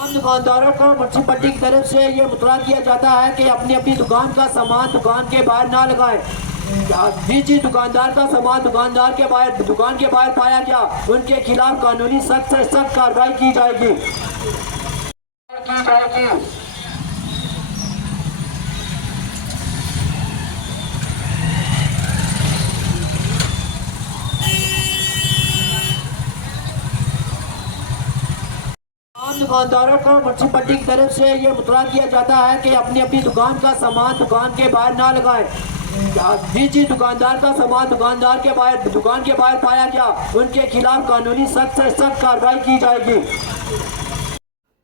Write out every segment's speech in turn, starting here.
आम दुकानदारों को म्युनिसिपैलिटी की तरफ से ये मुतला किया जाता है कि अपनी अपनी दुकान का सामान दुकान के बाहर ना लगाएं। जी दुकानदार का सामान दुकान के बाहर पाया गया, उनके खिलाफ कानूनी सख्त से सख्त कार्रवाई की जाएगी। आम दुकानदारों को म्युनिसिपैलिटी की तरफ से ये मुतला किया जाता है कि अपनी अपनी दुकान का सामान दुकान के बाहर ना लगाएं। जी दुकानदार का सामान दुकान के बाहर पाया गया, उनके खिलाफ कानूनी सख्त से सख्त कार्रवाई की जाएगी।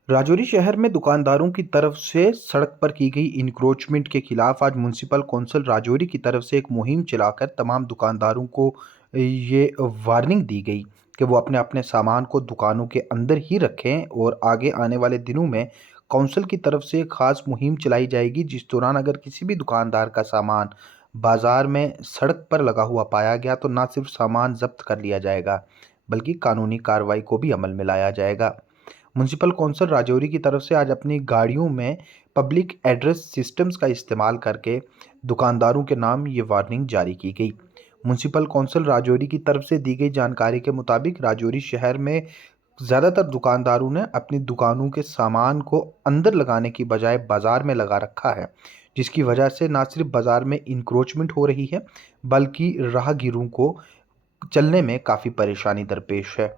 राजौरी शहर में दुकानदारों की तरफ से सड़क पर की गई इंक्रोचमेंट के खिलाफ आज म्यूनसिपल कौंसिल राजौरी की तरफ से एक मुहिम चलाकर तमाम दुकानदारों को ये वार्निंग दी गई कि वो अपने अपने सामान को दुकानों के अंदर ही रखें और आगे आने वाले दिनों में कौंसिल की तरफ से एक खास मुहिम चलाई जाएगी, जिस दौरान अगर किसी भी दुकानदार का सामान बाजार में सड़क पर लगा हुआ पाया गया तो ना सिर्फ सामान जब्त कर लिया जाएगा बल्कि कानूनी कार्रवाई को भी अमल में लाया जाएगा। म्यूनसिपल कौंसिल राजौरी की तरफ से आज अपनी गाड़ियों में पब्लिक एड्रेस सिस्टम्स का इस्तेमाल करके दुकानदारों के नाम ये वार्निंग जारी की गई। म्यूनसिपल कौंसिल राजौरी की तरफ से दी गई जानकारी के मुताबिक राजौरी शहर में ज़्यादातर दुकानदारों ने अपनी दुकानों के सामान को अंदर लगाने की बजाय बाज़ार में लगा रखा है, जिसकी वजह से ना सिर्फ बाज़ार में इंक्रोचमेंट हो रही है बल्कि राहगीरों को चलने में काफ़ी परेशानी दरपेश है।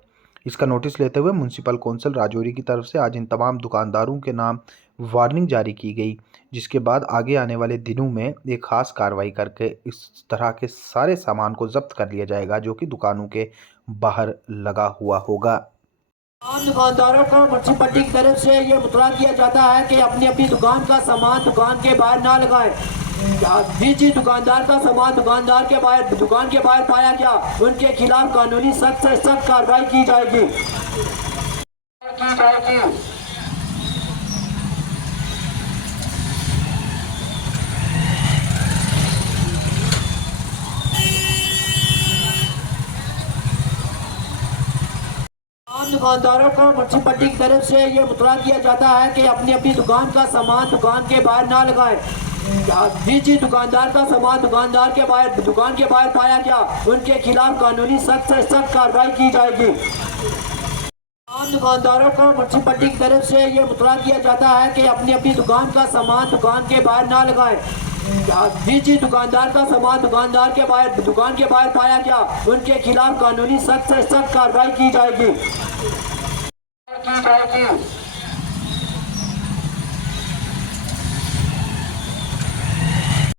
इसका नोटिस लेते हुए म्यूनसिपल कौंसिल राजौरी की तरफ से आज इन तमाम दुकानदारों के नाम वार्निंग जारी की गई, जिसके बाद आगे आने वाले दिनों में एक खास कार्रवाई करके इस तरह के सारे सामान को जब्त कर लिया जाएगा जो कि दुकानों के बाहर लगा हुआ होगा। आम दुकानदारों को म्युनिसिपैलिटी की तरफ से ये मुतला किया जाता है कि अपनी अपनी दुकान का सामान दुकान के बाहर ना लगाएं। जी दुकानदार का सामान दुकान के बाहर पाया गया, उनके खिलाफ कानूनी सख्त से सख्त कार्रवाई की जाएगी। आम दुकानदारों को म्युनिसिपैलिटी की तरफ से ये मुतला किया जाता है कि अपनी अपनी दुकान का सामान दुकान के बाहर ना लगाएं। जी दुकानदार का सामान दुकान के बाहर पाया गया, उनके खिलाफ कानूनी सख्त से सख्त कार्रवाई की जाएगी। आम दुकानदारों को म्युनिसिपैलिटी की तरफ से ये मुतला किया जाता है कि अपनी अपनी दुकान का सामान दुकान के बाहर ना लगाएं। जी दुकानदार का सामान दुकान के बाहर पाया गया, उनके खिलाफ कानूनी सख्त से सख्त कार्रवाई की जाएगी।